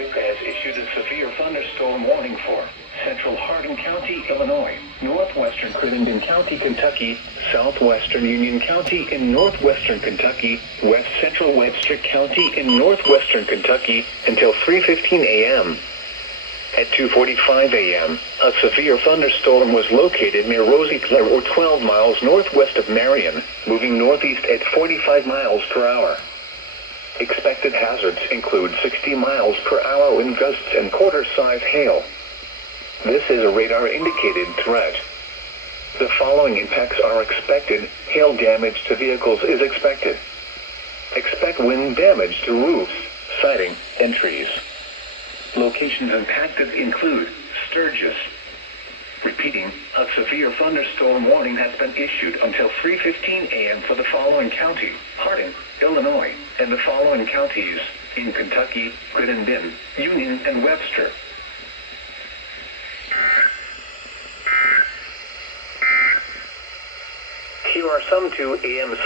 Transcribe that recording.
Paducah has issued a severe thunderstorm warning for central Hardin County, Illinois, northwestern Crittenden County, Kentucky, southwestern Union County in northwestern Kentucky, west central Webster County in northwestern Kentucky until 3:15 a.m. At 2:45 a.m., a severe thunderstorm was located near Rosicler, or 12 miles northwest of Marion, moving northeast at 45 miles per hour. Expected hazards include 60 miles per hour wind gusts and quarter-size hail. This is a radar-indicated threat. The following impacts are expected. Hail damage to vehicles is expected. Expect wind damage to roofs, siding, and trees. Locations impacted include Sturgis. Repeating, a severe thunderstorm warning has been issued until 3:15 a.m. for the following county: Hardin, Illinois, and the following counties in Kentucky: Crittenden, Union, and Webster. Here are some 2 a.m.